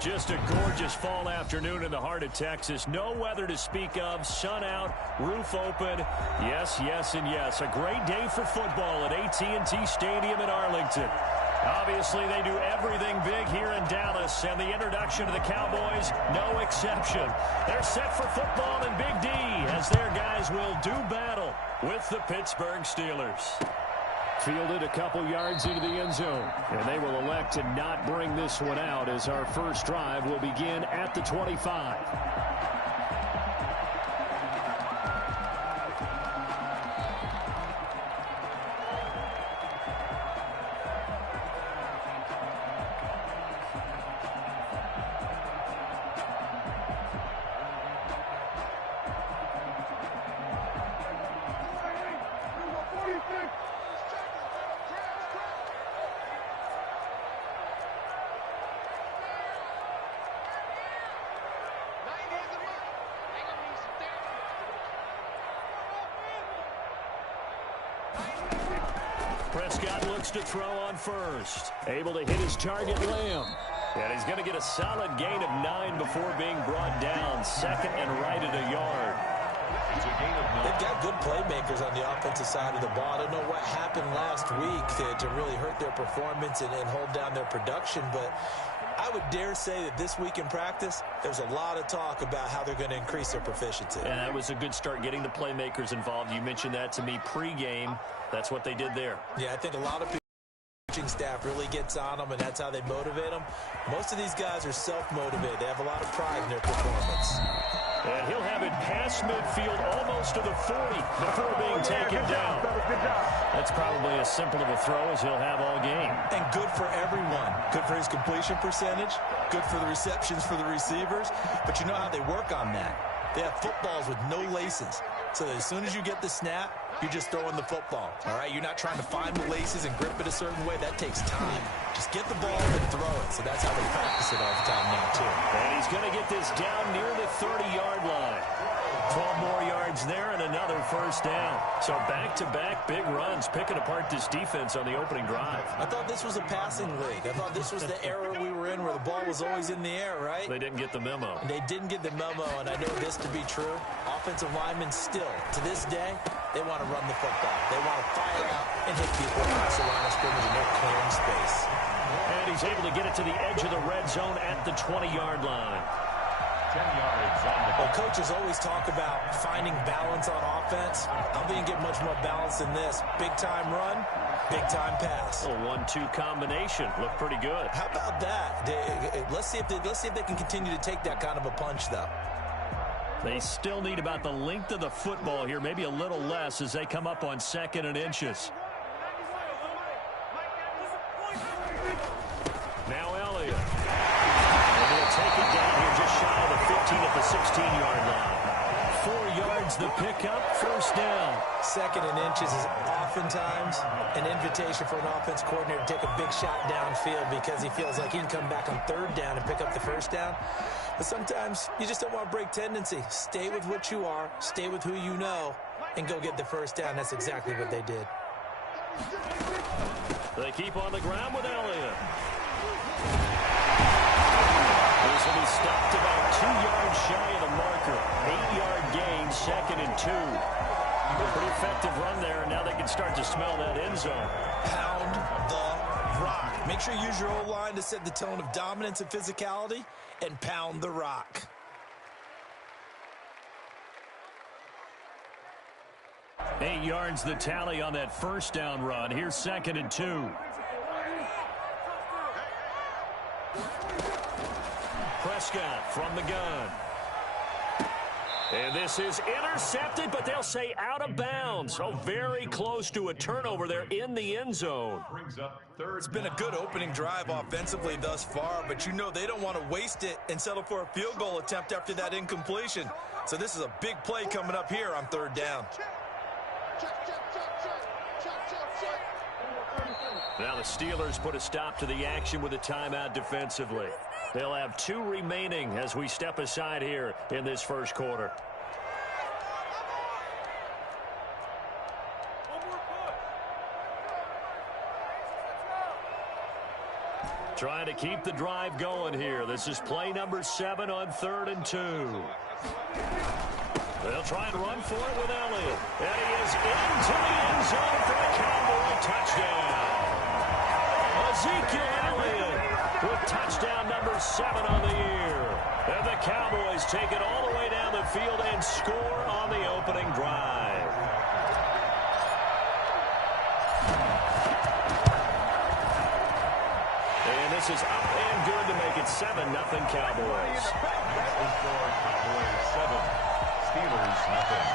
Just a gorgeous fall afternoon in the heart of Texas. No weather to speak of. Sun out, roof open. Yes, yes, and yes. A great day for football at AT&T Stadium in Arlington. Obviously, they do everything big here in Dallas, and the introduction to the Cowboys, no exception. They're set for football in Big D as their guys will do battle with the Pittsburgh Steelers. Fielded a couple yards into the end zone, and they will elect to not bring this one out as our first drive will begin at the 25. Prescott looks to throw on first. Able to hit his target, Lamb. And he's going to get a solid gain of 9 before being brought down. Second and right at a yard. They've got good playmakers on the offensive side of the ball. I don't know what happened last week to really hurt their performance and hold down their production, but I would dare say that this week in practice, there's a lot of talk about how they're going to increase their proficiency. And that was a good start getting the playmakers involved. You mentioned that to me pregame. That's what they did there. Yeah, I think a lot of people coaching staff really gets on them, and that's how they motivate them. Most of these guys are self-motivated. They have a lot of pride in their performance. And he'll have it past midfield almost to the 40 before being taken down. That's probably as simple of a throw as he'll have all game. And good for everyone. Good for his completion percentage. Good for the receptions for the receivers. But you know how they work on that. They have footballs with no laces. So as soon as you get the snap, you're just throwing the football. All right, you're not trying to find the laces and grip it a certain way. That takes time. Just get the ball and throw it. So that's how they practice it all the time now, too. And he's going to get this down near the 30-yard line. 12 more yards there and another first down. So back-to-back big runs, picking apart this defense on the opening drive. I thought this was a passing league. I thought this was the era we were in where the ball was always in the air, right? They didn't get the memo. And they didn't get the memo, and I know this to be true. Offensive linemen still, to this day, they want to run the football. They want to fire out and hit people across the line of scrimmage, and they're clearing space. And he's able to get it to the edge of the red zone at the 20-yard line. 10 yards on the well, coaches always talk about finding balance on offense. I don't think you get much more balance than this. Big-time run, big-time pass. A 1-2 combination. Looked pretty good. How about that? Let's see if they can continue to take that kind of a punch, though. They still need about the length of the football here, maybe a little less as they come up on 2nd and inches. Now Elliott. And they'll take it down here just shy of the 15 at the 16-yard line. 4 yards the pickup, first down. 2nd and inches is oftentimes an invitation for an offense coordinator to take a big shot downfield because he feels like he can come back on 3rd down and pick up the first down. But sometimes you just don't want to break tendency. Stay with what you are, stay with who you know, and go get the first down. That's exactly what they did. They keep on the ground with Elliott. This will be stopped about 2 yards shy of the marker. 8-yard gain, 2nd and 2. A pretty effective run there, and now they can start to smell that end zone. Pound the rock. Make sure you use your O-line to set the tone of dominance and physicality, and pound the rock. Eight yards the tally on that first down run. Here's 2nd and 2. Prescott from the gun. And this is intercepted, but they'll say out of bounds. So very close to a turnover there in the end zone. It's been a good opening drive offensively thus far, but you know they don't want to waste it and settle for a field goal attempt after that incompletion. So this is a big play coming up here on 3rd down. Now the Steelers put a stop to the action with a timeout defensively. They'll have 2 remaining as we step aside here in this first quarter. Trying to keep the drive going here. This is play number 7 on 3rd and 2. They'll try and run for it with Elliott. And he is into the end zone for a Cowboy touchdown. Ezekiel Elliott with touchdown number 7 on the year. And the Cowboys take it all the way down the field and score on the opening drive. And this is up and good to make it 7-0 Cowboys. That is for Cowboys 7, Steelers nothing.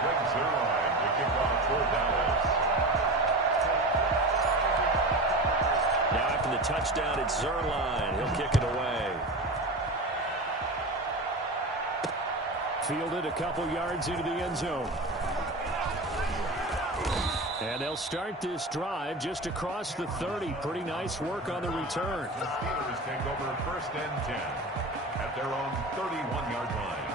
Greg Zerline to kick off for Dallas. Now after the touchdown, it's Zerline. He'll kick it away. Fielded a couple yards into the end zone. And they'll start this drive just across the 30. Pretty nice work on the return. The Steelers take over 1st and 10 at their own 31-yard line.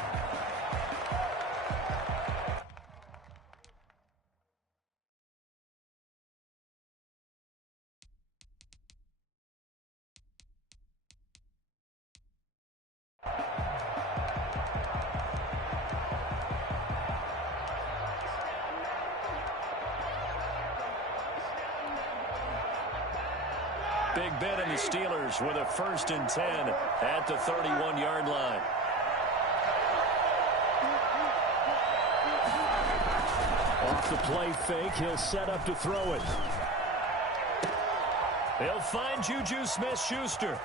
Big Ben and the Steelers with a 1st and 10 at the 31-yard line. Off the play fake, he'll set up to throw it. They'll find Juju Smith-Schuster.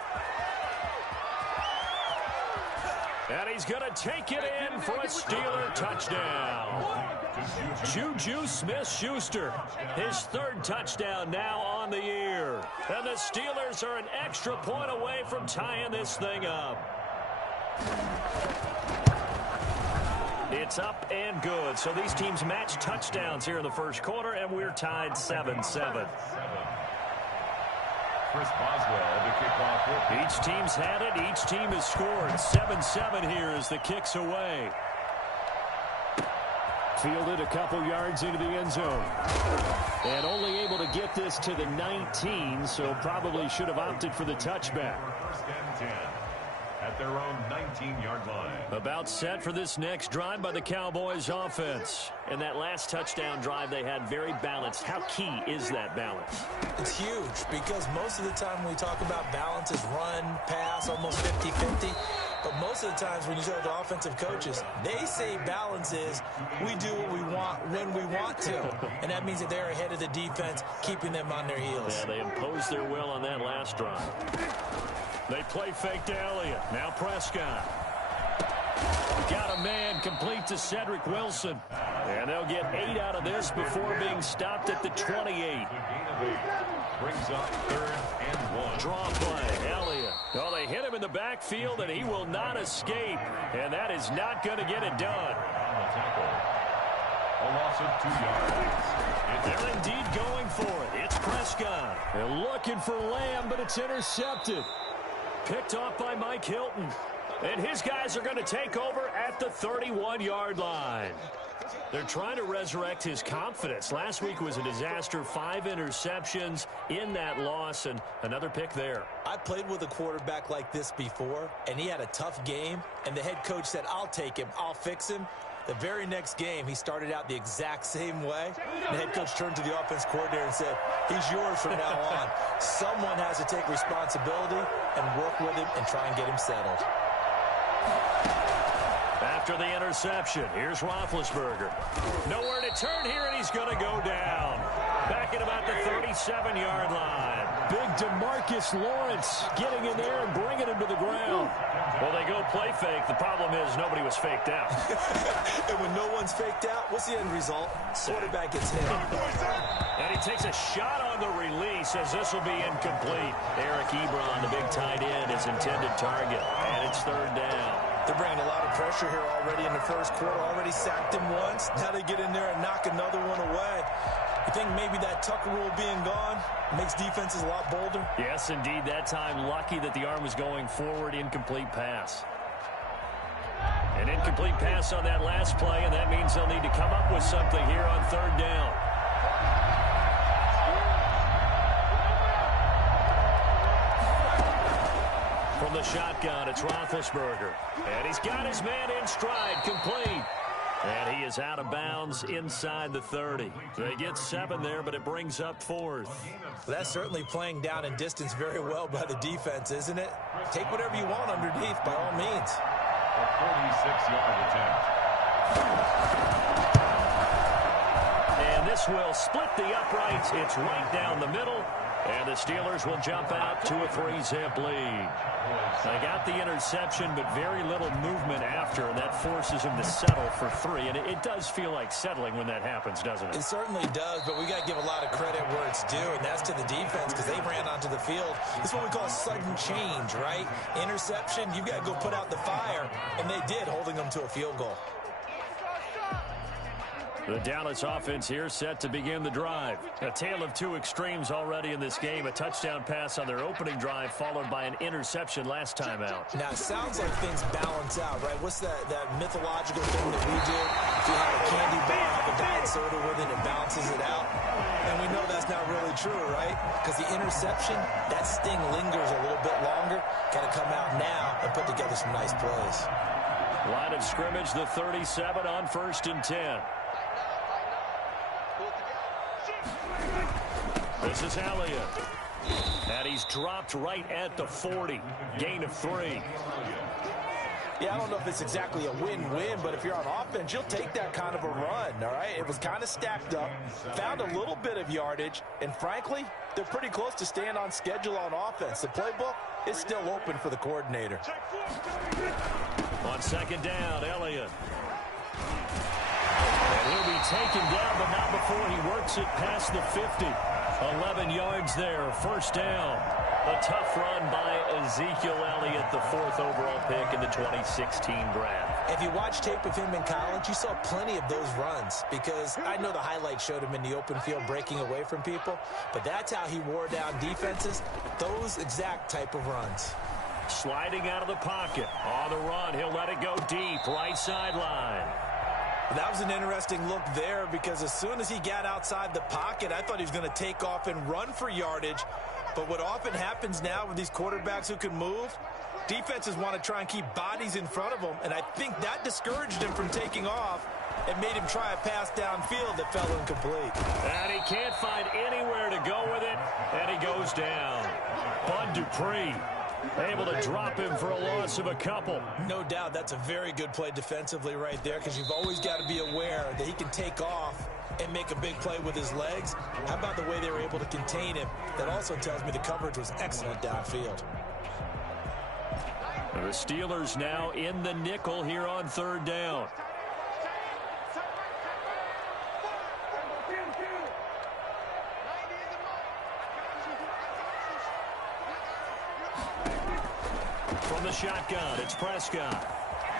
And he's going to take it in for a Steeler touchdown. Juju Smith-Schuster, his 3rd touchdown now on the year. And the Steelers are an extra point away from tying this thing up. It's up and good. So these teams match touchdowns here in the 1st quarter, and we're tied 7-7. Chris Boswell to kick off with. Each team's had it. Each team has scored. 7-7 here as the kick's away. Fielded a couple yards into the end zone. And only able to get this to the 19, so probably should have opted for the touchback. 1st and 10 at their own 19-yard line. About set for this next drive by the Cowboys offense. And that last touchdown drive they had very balanced. How key is that balance? It's huge because most of the time when we talk about balance is run, pass, almost 50-50. But most of the times when you talk to offensive coaches, they say balance is we do what we want when we want to. And that means that they're ahead of the defense, keeping them on their heels. Yeah, they imposed their will on that last drive. They play fake to Elliott. Now Prescott. Got a man complete to Cedric Wilson. And they'll get 8 out of this before being stopped at the 28. The gain of 8 brings up 3rd and 1. Draw play, Elliott. Oh, they hit him in the backfield, and he will not escape. And that is not going to get it done. On the tackle. A loss of 2 yards. They're indeed going for it. It's Prescott. They're looking for Lamb, but it's intercepted. Picked off by Mike Hilton. And his guys are going to take over at the 31-yard line. They're trying to resurrect his confidence. Last week was a disaster. 5 interceptions in that loss, and another pick there. I played with a quarterback like this before, and he had a tough game, and the head coach said, I'll take him, I'll fix him. The very next game, he started out the exact same way. The head coach turned to the offense coordinator and said, he's yours from now on. Someone has to take responsibility and work with him and try and get him settled. After the interception, here's Roethlisberger. Nowhere to turn here, and he's going to go down. Back at about the 37-yard line. Big DeMarcus Lawrence getting in there and bringing him to the ground. Well, they go play fake. The problem is nobody was faked out. And when no one's faked out, what's the end result? Quarterback gets hit. And he takes a shot on the release as this will be incomplete. Eric Ebron, the big tight end, his intended target. And it's 3rd down. They're bringing a lot of pressure here already in the 1st quarter. Already sacked him once. Now they get in there and knock another one away. You think maybe that Tucker rule being gone makes defenses a lot bolder? Yes, indeed. That time, lucky that the arm was going forward. Incomplete pass. An incomplete pass on that last play, and that means they'll need to come up with something here on 3rd down. From the shotgun, it's Roethlisberger. And he's got his man in stride, complete. And he is out of bounds inside the 30. They get 7 there, but it brings up 4th. Well, that's certainly playing down in distance very well by the defense, isn't it? Take whatever you want underneath, by all means. A 46-yard attempt. And this will split the uprights. It's right down the middle. And the Steelers will jump out to a 3-zip lead. They got the interception, but very little movement after, and that forces him to settle for 3. And it does feel like settling when that happens, doesn't it? It certainly does, but we got to give a lot of credit where it's due, and that's to the defense because they ran onto the field. This is what we call a sudden change, right? Interception, you've got to go put out the fire, and they did, holding them to a field goal. The Dallas offense here set to begin the drive. A tale of two extremes already in this game. A touchdown pass on their opening drive followed by an interception last time out. Now, it sounds like things balance out, right? What's that mythological thing that we do? If you have a candy bar, have a diet soda with it, it balances it out. And we know that's not really true, right? Because the interception, that sting lingers a little bit longer. Got to come out now and put together some nice plays. Line of scrimmage, the 37 on 1st and 10. This is Elliott. And he's dropped right at the 40. Gain of 3. Yeah, I don't know if it's exactly a win-win, but if you're on offense, you'll take that kind of a run, all right? It was kind of stacked up, found a little bit of yardage, and frankly, they're pretty close to staying on schedule on offense. The playbook is still open for the coordinator. On 2nd down, Elliott. And he'll be taken down, but not before he works it past the 50. 11 yards there, 1st down. A tough run by Ezekiel Elliott, the 4th overall pick in the 2016 draft. If you watch tape of him in college, you saw plenty of those runs because I know the highlights showed him in the open field breaking away from people, but that's how he wore down defenses, those exact type of runs. Sliding out of the pocket. On the run, he'll let it go deep, right sideline. That was an interesting look there because as soon as he got outside the pocket, I thought he was going to take off and run for yardage. But what often happens now with these quarterbacks who can move, defenses want to try and keep bodies in front of them, and I think that discouraged him from taking off and made him try a pass downfield that fell incomplete. And he can't find anywhere to go with it, and he goes down. Bud Dupree able to drop him for a loss of a couple. No doubt that's a very good play defensively right there because you've always got to be aware that he can take off and make a big play with his legs. How about the way they were able to contain him? That also tells me the coverage was excellent downfield. The Steelers now in the nickel here on 3rd down. From the shotgun, it's Prescott.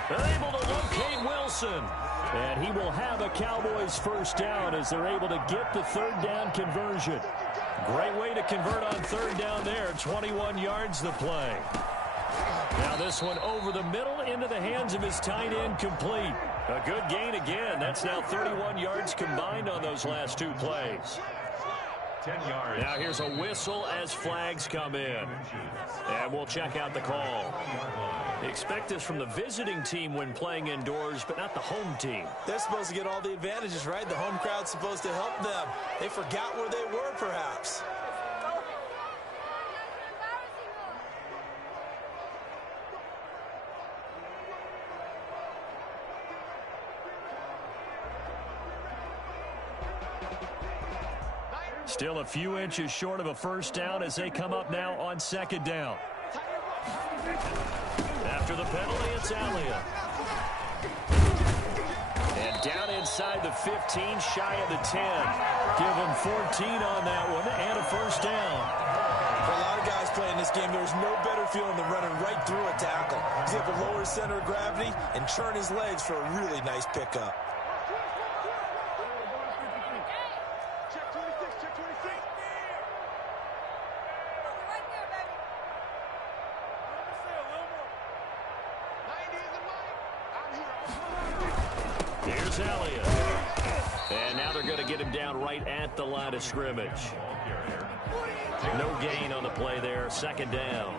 They're able to locate Wilson. And he will have a Cowboys 1st down as they're able to get the 3rd down conversion. Great way to convert on 3rd down there. 21 yards the play. Now this one over the middle into the hands of his tight end, complete. A good gain again. That's now 31 yards combined on those last 2 plays. 10 yards. Now here's a whistle as flags come in. And we'll check out the call. Expect this from the visiting team when playing indoors, but not the home team. They're supposed to get all the advantages, right? The home crowd's supposed to help them. They forgot where they were, perhaps. Still a few inches short of a 1st down as they come up now on 2nd down. After the penalty, it's Elliott. And down inside the 15, shy of the 10. Give him 14 on that one and a 1st down. For a lot of guys playing this game, there's no better feeling than running right through a tackle. He's able to lower his center of gravity and churn his legs for a really nice pickup. Here's Elliott. And now they're going to get him down right at the line of scrimmage. No gain on the play there. 2nd down.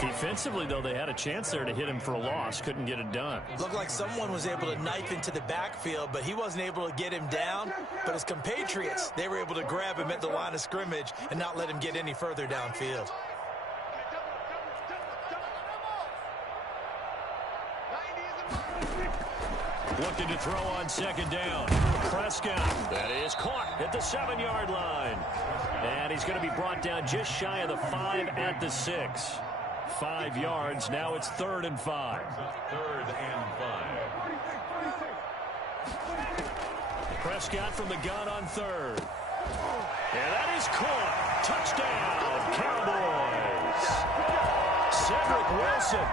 Defensively, though, they had a chance there to hit him for a loss. Couldn't get it done. Looked like someone was able to knife into the backfield, but he wasn't able to get him down. But his compatriots, they were able to grab him at the line of scrimmage and not let him get any further downfield. Looking to throw on second down. Prescott. That is caught at the 7-yard line. And he's going to be brought down just shy of the 5 at the 6. 5 yards. Now it's 3rd and 5. 3rd and 5. Prescott from the gun on 3rd. And that is caught. Touchdown, Cowboys. Cedric Wilson,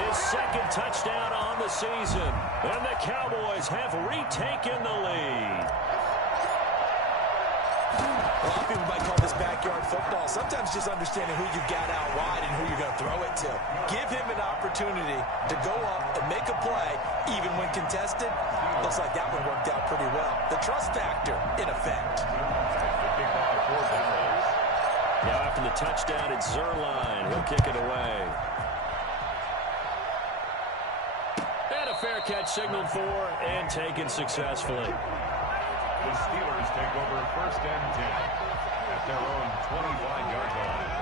his 2nd touchdown on the season. And the Cowboys have retaken the lead. A lot of people might call this backyard football. Sometimes just understanding who you've got out wide and who you're going to throw it to. Give him an opportunity to go up and make a play, even when contested. Looks like that one worked out pretty well. The trust factor, in effect. Now after the touchdown, it's Zerline. He'll kick it away. And a fair catch signaled for and taken successfully. The Steelers take over 1st and 10 at their own 25-yard line.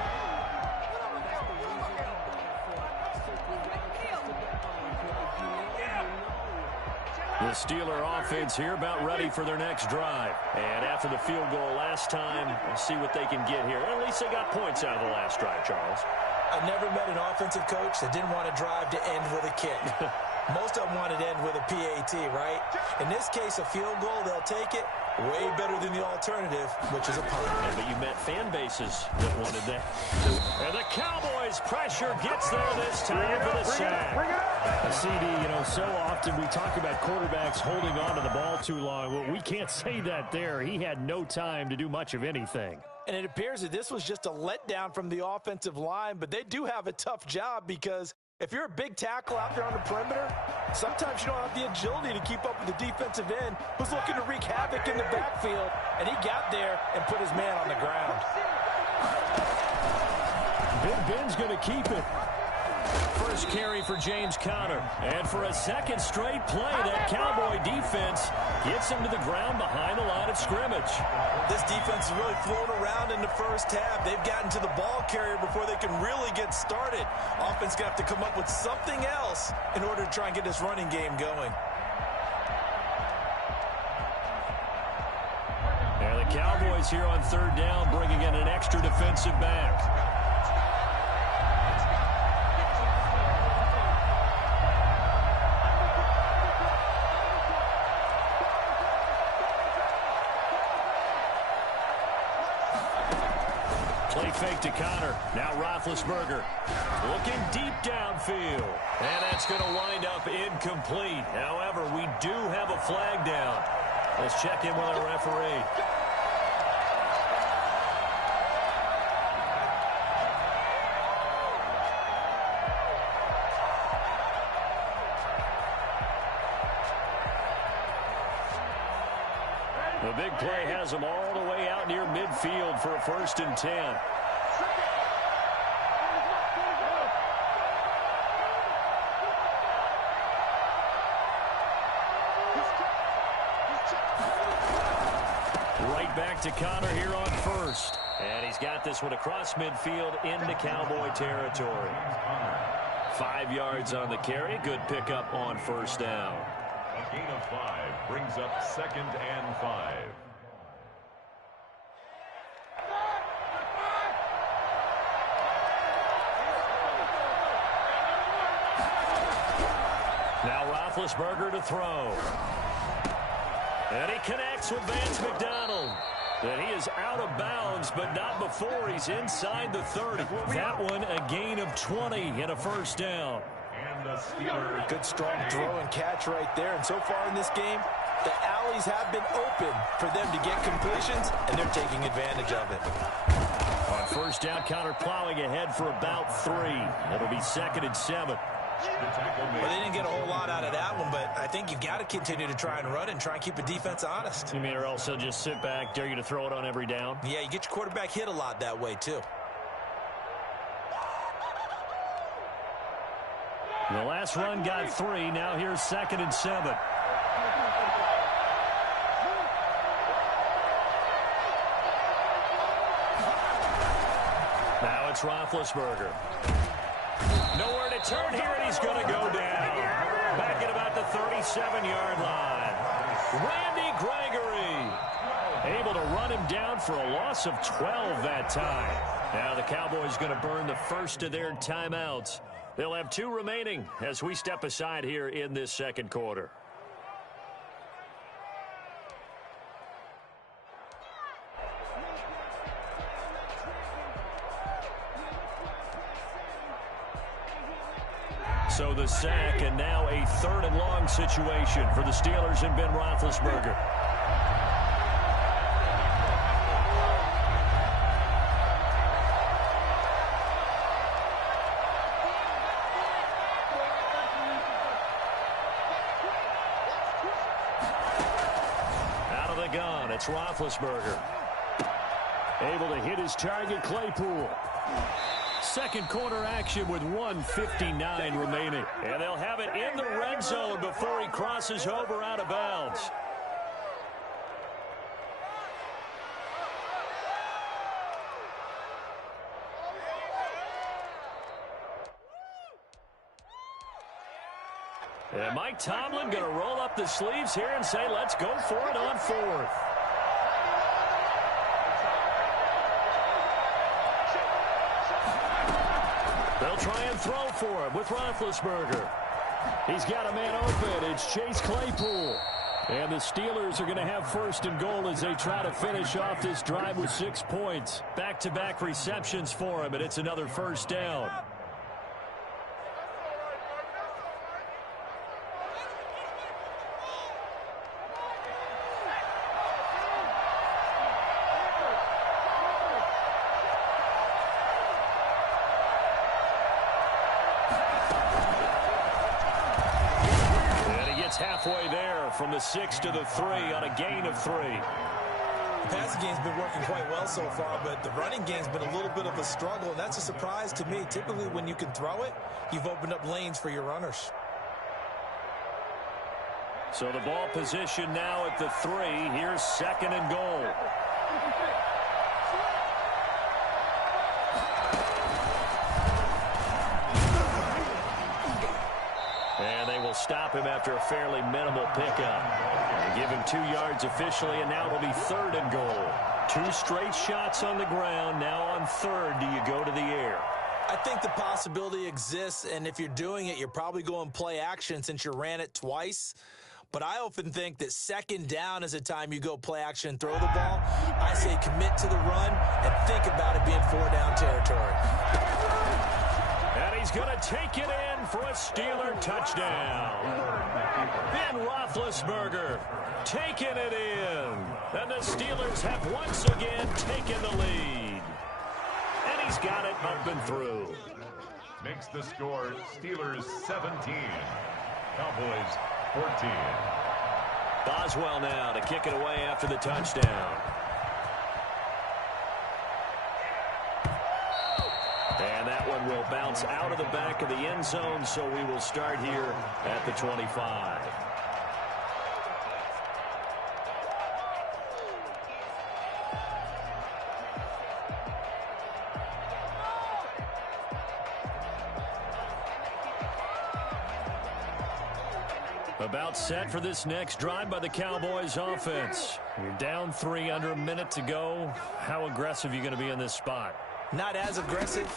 The Steeler offense here about ready for their next drive. And after the field goal last time, we'll see what they can get here. At least they got points out of the last drive, Charles. I've never met an offensive coach that didn't want to drive to end with a kick. Most of them want it to end with a PAT, right? In this case, a field goal, they'll take it. Way better than the alternative, which is a punt. Yeah, but you met fan bases that wanted that. And the Cowboys' pressure gets there this time for the sack. CD, you know, so often we talk about quarterbacks holding on to the ball too long. Well, we can't say that there. He had no time to do much of anything. And it appears that this was just a letdown from the offensive line, but they do have a tough job because if you're a big tackle out there on the perimeter, sometimes you don't have the agility to keep up with the defensive end who's looking to wreak havoc in the backfield, and he got there and put his man on the ground. Big Ben's going to keep it. First carry for James Conner. And for a second straight play, that Cowboy defense gets him to the ground behind the line of scrimmage. This defense has really flown around in the first half. They've gotten to the ball carrier before they can really get started. Offense going to have to come up with something else in order to try and get this running game going. And the Cowboys here on 3rd down, bringing in an extra defensive back. Play fake to Conner. Now Roethlisberger looking deep downfield. And that's going to wind up incomplete. However, we do have a flag down. Let's check in with our referee. The big play has them all the way out near midfield for a 1st and 10. Right back to Conner here on 1st. And he's got this one across midfield into Cowboy territory. 5 yards on the carry. Good pickup on 1st down. A gain of 5 brings up 2nd and 5. Now Roethlisberger to throw. And he connects with Vance McDonald. And he is out of bounds, but not before he's inside the 30. That one a gain of 20 and a 1st down. And the Steelers. Good strong throw and catch right there. And so far in this game, the alleys have been open for them to get completions, and they're taking advantage of it. On 1st down, Conner plowing ahead for about 3. It'll be 2nd and 7. Well, they didn't get a whole lot out of that one, but I think you've got to continue to try and run and try and keep the defense honest. You mean, or else they'll just sit back, dare you to throw it on every down? Yeah, you get your quarterback hit a lot that way, too. The last run got 3. Now here's 2nd and 7. Now it's Roethlisberger. Nowhere to turn here, and he's going to go down. Back at about the 37-yard line. Randy Gregory able to run him down for a loss of 12 that time. Now the Cowboys going to burn the first of their timeouts. They'll have 2 remaining as we step aside here in this second quarter. So the sack, and now a 3rd and long situation for the Steelers and Ben Roethlisberger. Out of the gun, it's Roethlisberger. Able to hit his target, Claypool. Second quarter action with 1:59 remaining. And they'll have it in the red zone before he crosses over out of bounds. And Mike Tomlin going to roll up the sleeves here and say, let's go for it on 4th. They'll try and throw for him with Roethlisberger. He's got a man open. It's Chase Claypool. And the Steelers are going to have 1st and goal as they try to finish off this drive with 6 points. Back-to-back receptions for him, and it's another 1st down. Halfway there from the 6 to the 3 on a gain of 3. The passing game's been working quite well so far, but the running game's been a little bit of a struggle, and that's a surprise to me. Typically, when you can throw it, you've opened up lanes for your runners. So the ball position now at the 3. Here's 2nd and goal. And they will stop him after a fairly minimal pickup. They give him 2 yards officially, and now it'll be 3rd and goal. 2 straight shots on the ground. Now on 3rd, do you go to the air? I think the possibility exists, and if you're doing it, you're probably going play action since you ran it twice. But I often think that 2nd down is a time you go play action and throw the ball. I say commit to the run and think about it being 4-down territory. And he's going to take it in for a Steeler touchdown. Ben Roethlisberger taking it in. And the Steelers have once again taken the lead. And he's got it up and through. Makes the score Steelers 17, Cowboys 14. Boswell now to kick it away after the touchdown. And that one will bounce out of the back of the end zone, so we will start here at the 25. About set for this next drive by the Cowboys offense. You're down 3, under a minute to go. How aggressive are you going to be in this spot? Not as aggressive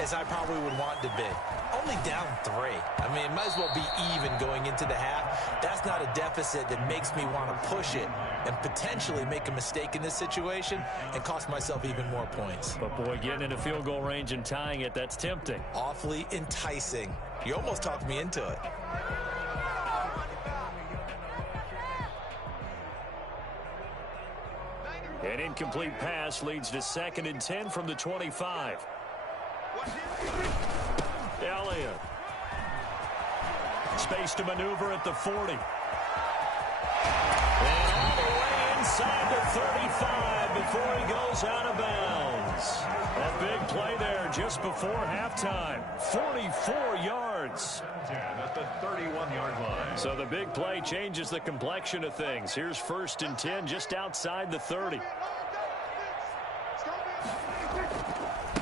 as I probably would want to be. Only down 3. I mean, it might as well be even going into the half. That's not a deficit that makes me want to push it and potentially make a mistake in this situation and cost myself even more points. But, boy, getting into field goal range and tying it, that's tempting. Awfully enticing. You almost talked me into it. An incomplete pass leads to 2nd and 10 from the 25. Elliott. Space to maneuver at the 40. And all the way inside the 35 before he goes out of bounds. A big play there just before halftime. 44 yards. At the 31-yard line. So the big play changes the complexion of things. Here's 1st and 10 just outside the 30.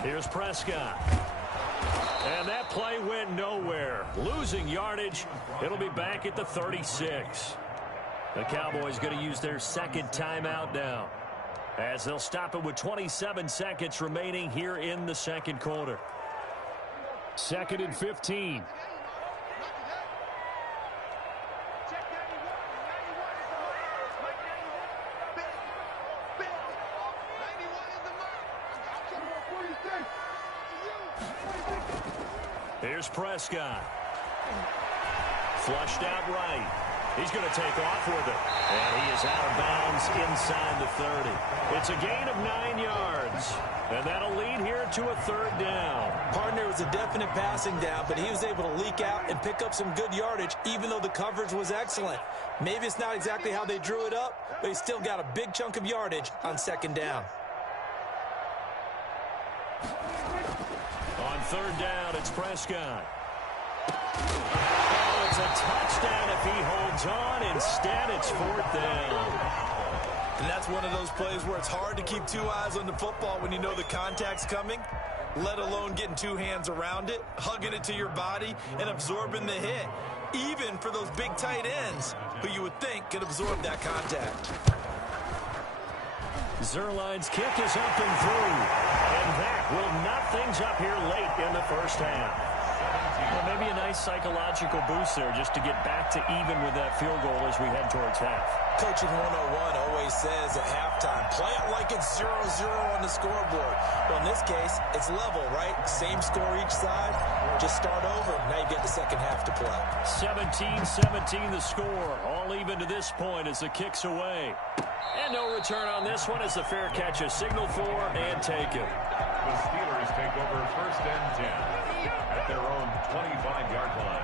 Here's Prescott. And that play went nowhere. Losing yardage. It'll be back at the 36. The Cowboys going to use their second timeout now, as they'll stop it with 27 seconds remaining here in the second quarter. 2nd and 15. Here's Prescott. Flushed out right. He's going to take off with it. And he is out of bounds inside the 30. It's a gain of 9 yards. And that'll lead here to a 3rd down. Partner, was a definite passing down, but he was able to leak out and pick up some good yardage, even though the coverage was excellent. Maybe it's not exactly how they drew it up, but he still got a big chunk of yardage on 2nd down. On 3rd down, it's Prescott. Oh, it's a touchdown if he holds on. Instead, it's 4th down. And that's one of those plays where it's hard to keep 2 eyes on the football when you know the contact's coming, let alone getting 2 hands around it, hugging it to your body, and absorbing the hit, even for those big tight ends who you would think could absorb that contact. Zerline's kick is up and through. And that will knot things up here late in the first half. Well, maybe a nice psychological boost there just to get back to even with that field goal as we head towards half. Coaching 101 always says at halftime, play it like it's 0-0 on the scoreboard. Well, in this case, it's level, right? Same score each side. Just start over. Now you get the second half to play. 17-17 the score. All even to this point as the kick's away. And no return on this one as the fair catch is signaled for and taken. The Steelers take over 1st and 10 at their own 25-yard line.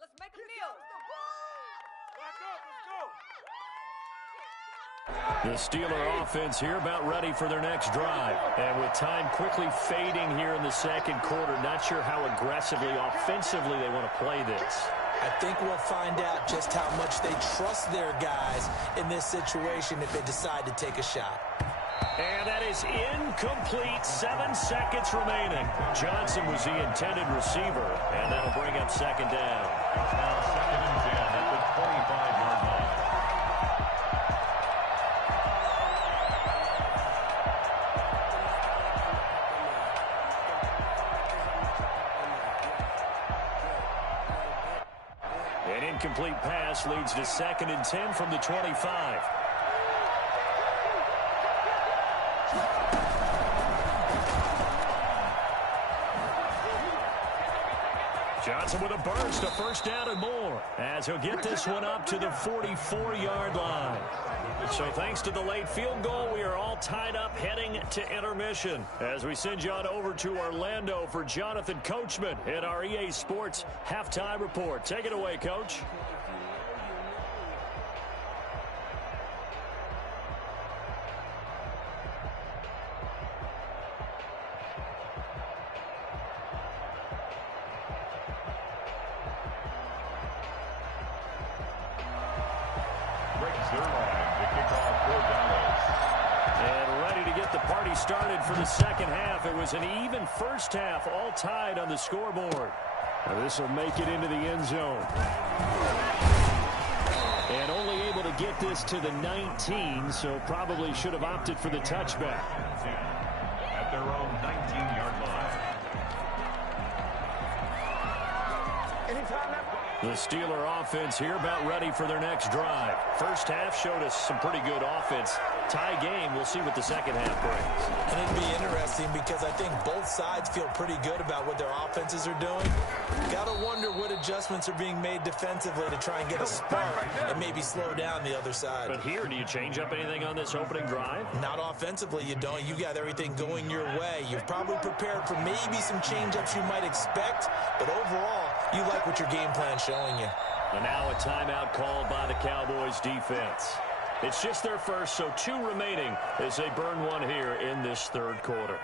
Let's make a meal. The Steeler offense here about ready for their next drive. And with time quickly fading here in the second quarter, not sure how aggressively, offensively they want to play this. I think we'll find out just how much they trust their guys in this situation if they decide to take a shot. And that is incomplete. 7 seconds remaining. Johnson was the intended receiver, and that'll bring up 2nd down. It's now 2nd and 10 at the 25-yard line. An incomplete pass leads to 2nd and 10 from the 25. Johnson with a burst, a 1st down and more, as he'll get this one up to the 44-yard line. So thanks to the late field goal, we are all tied up heading to intermission as we send you on over to Orlando for Jonathan Coachman in our EA Sports Halftime Report. Take it away, Coach. Started for the second half. It was an even first half, all tied on the scoreboard. Now this will make it into the end zone. And only able to get this to the 19, so probably should have opted for the touchback. At their own 19-yard line. The Steeler offense here about ready for their next drive. First half showed us some pretty good offense. Tie game, we'll see what the second half brings. And it'd be interesting because I think both sides feel pretty good about what their offenses are doing. Got to wonder what adjustments are being made defensively to try and get a spark and maybe slow down the other side. But here, do you change up anything on this opening drive? Not offensively, you don't. You got everything going your way. You've probably prepared for maybe some change-ups you might expect, but overall, you like what your game plan's showing you. And now a timeout called by the Cowboys defense. It's just their first, so 2 remaining as they burn one here in this third quarter.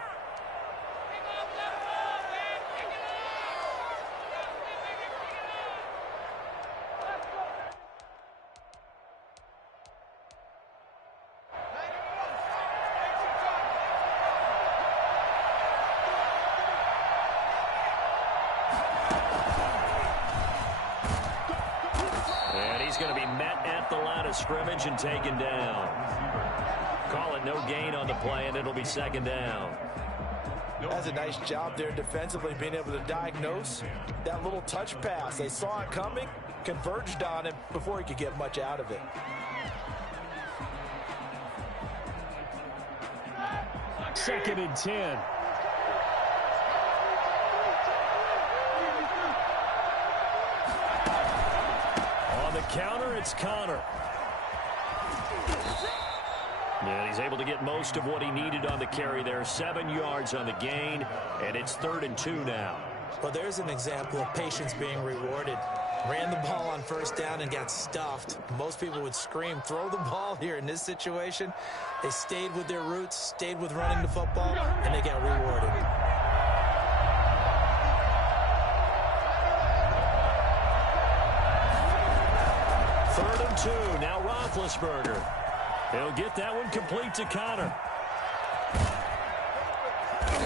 Going to be met at the line of scrimmage and taken down. Call it no gain on the play, and it'll be second down. That's a nice job there defensively, being able to diagnose that little touch pass. They saw it coming, converged on him before he could get much out of it. Second and 10. Counter, it's Connor. And he's able to get most of what he needed on the carry there. 7 yards on the gain, and it's 3rd and 2 now. Well, there's an example of patience being rewarded. Ran the ball on first down and got stuffed. Most people would scream, throw the ball here. In this situation, they stayed with their roots, stayed with running the football, and they got rewarded. Third and 2, now Roethlisberger. He'll get that one complete to Connor.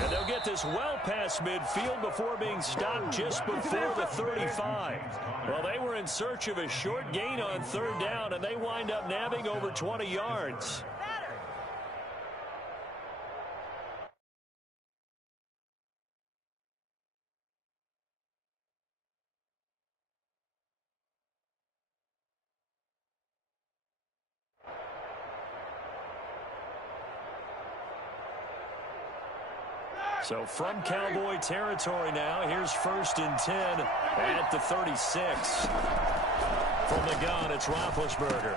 And they'll get this well past midfield before being stopped just before the 35. Well, they were in search of a short gain on 3rd down, and they wind up nabbing over 20 yards. So from Cowboy territory now, here's 1st and 10 at the 36. From the gun, it's Roethlisberger.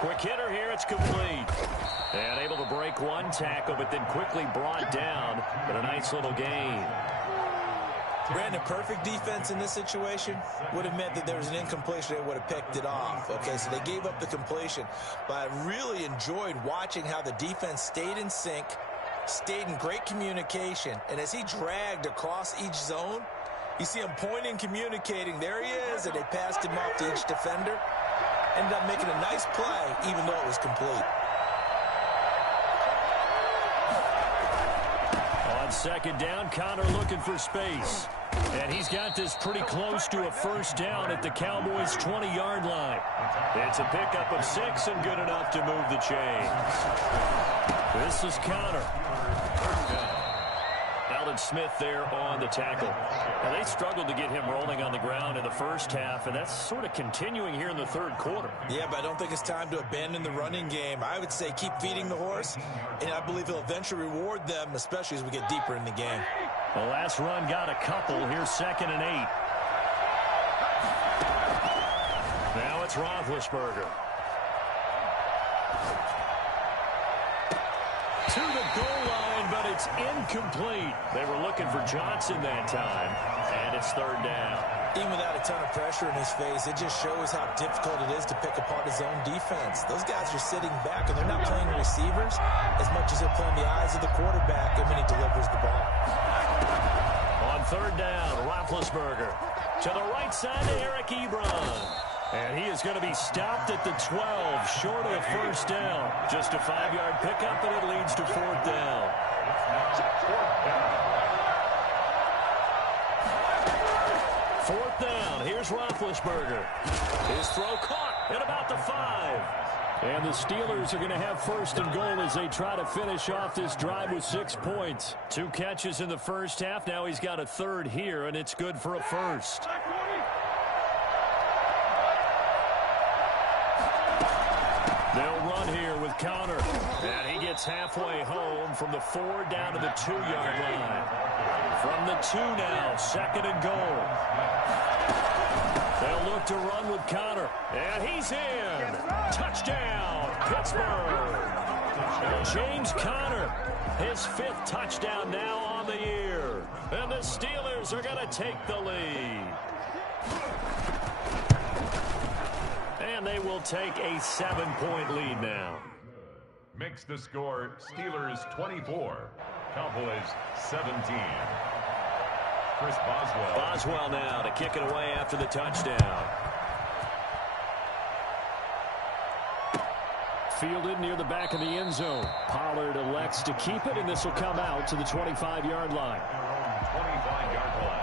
Quick hitter here, it's complete. And able to break one tackle, but then quickly brought down, but a nice little gain. Brandon, perfect defense in this situation would have meant that there was an incompletion. They would have picked it off. Okay, so they gave up the completion. But I really enjoyed watching how the defense stayed in sync, stayed in great communication, and as he dragged across each zone, you see him pointing, communicating. There he is, and they passed him off to each defender. Ended up making a nice play, even though it was complete. On 2nd down, Connor looking for space. And he's got this pretty close to a 1st down at the Cowboys' 20-yard line. It's a pickup of 6 and good enough to move the chains. This is Connor. Alden Smith there on the tackle. Now, they struggled to get him rolling on the ground in the first half, and that's sort of continuing here in the 3rd quarter. Yeah, but I don't think it's time to abandon the running game. I would say keep feeding the horse, and I believe he'll eventually reward them, especially as we get deeper in the game. The last run got a couple. Here's 2nd and 8. Now it's Roethlisberger. To the goal line, but it's incomplete. They were looking for Johnson that time, and it's 3rd down. Even without a ton of pressure in his face, it just shows how difficult it is to pick apart his own defense. Those guys are sitting back, and they're not playing receivers as much as they're playing the eyes of the quarterback when he delivers the ball. On 3rd down, Roethlisberger to the right side to Eric Ebron. And he is going to be stopped at the 12, short of the 1st down. Just a 5-yard pickup, and it leads to 4th down. 4th down, here's Roethlisberger. His throw caught at about the 5. And the Steelers are going to have 1st and goal as they try to finish off this drive with 6 points. 2 catches in the first half. Now he's got a 3rd here, and it's good for a 1st. They'll run here with Connor. And he gets halfway home from the 4 down to the 2-yard line. From the 2 now, 2nd and goal. They'll look to run with Connor. And he's in. Touchdown, Pittsburgh. James Conner, his 5th touchdown now on the year. And the Steelers are going to take the lead. they will take a 7-point lead now. Makes the score Steelers 24, Cowboys 17. Chris Boswell. Boswell now to kick it away after the touchdown. Fielded near the back of the end zone. Pollard elects to keep it, and this will come out to the 25-yard line. Their own 25-yard line.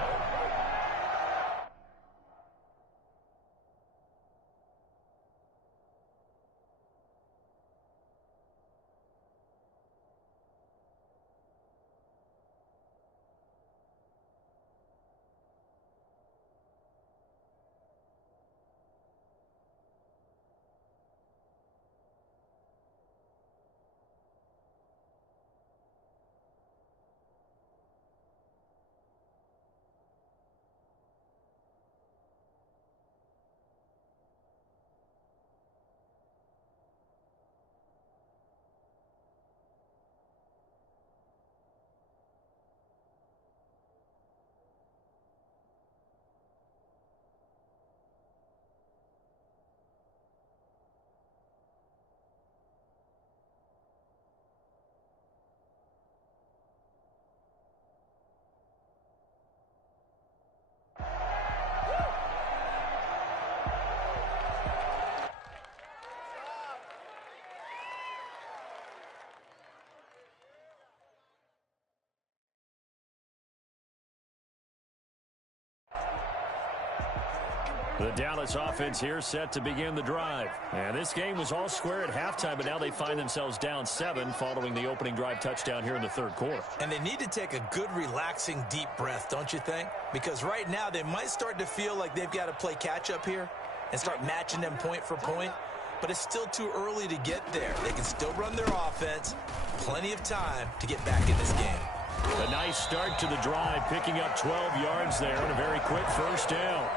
The Dallas offense here set to begin the drive. And this game was all square at halftime, but now they find themselves down 7 following the opening drive touchdown here in the third quarter. And they need to take a good, relaxing, deep breath, don't you think? Because right now they might start to feel like they've got to play catch-up here and start matching them point for point. But it's still too early to get there. They can still run their offense. Plenty of time to get back in this game. A nice start to the drive, picking up 12 yards there and a very quick first down.